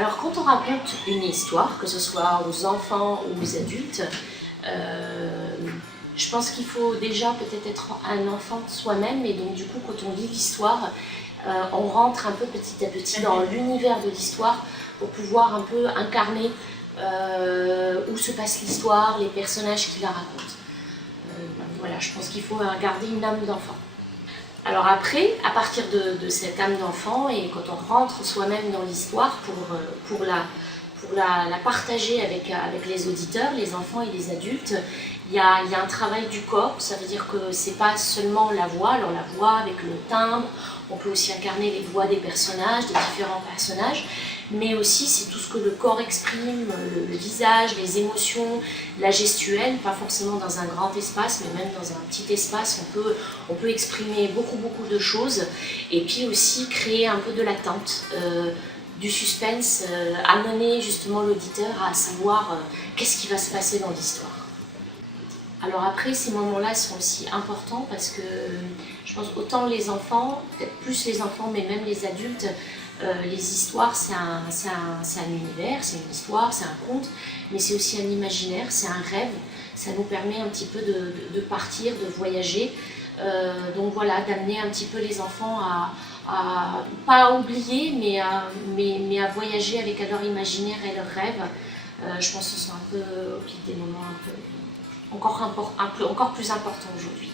Alors quand on raconte une histoire, que ce soit aux enfants ou aux adultes, je pense qu'il faut déjà peut-être être un enfant de soi-même, et donc du coup quand on lit l'histoire, on rentre un peu petit à petit dans l'univers de l'histoire pour pouvoir un peu incarner où se passe l'histoire, les personnages qui la racontent. Voilà, je pense qu'il faut garder une âme d'enfant. Alors après, à partir de cette âme d'enfant, et quand on rentre soi-même dans l'histoire pour la partager avec les auditeurs, les enfants et les adultes, il y a un travail du corps. Ça veut dire que c'est pas seulement la voix. Alors la voix avec le timbre, on peut aussi incarner les voix des personnages, des différents personnages, mais aussi c'est tout ce que le corps exprime, le visage, les émotions, la gestuelle, pas forcément dans un grand espace, mais même dans un petit espace, on peut exprimer beaucoup de choses, et puis aussi créer un peu de l'attente, du suspense, amener justement l'auditeur à savoir qu'est-ce qui va se passer dans l'histoire. Alors après, ces moments-là sont aussi importants parce que je pense autant les enfants, peut-être plus les enfants, mais même les adultes, les histoires, c'est un univers, c'est une histoire, c'est un conte, mais c'est aussi un imaginaire, c'est un rêve. Ça nous permet un petit peu de partir, de voyager. Donc voilà, d'amener un petit peu les enfants pas à oublier, mais à voyager avec leur imaginaire et leurs rêves. Je pense que ce sont un peu des moments un peu encore plus importants aujourd'hui.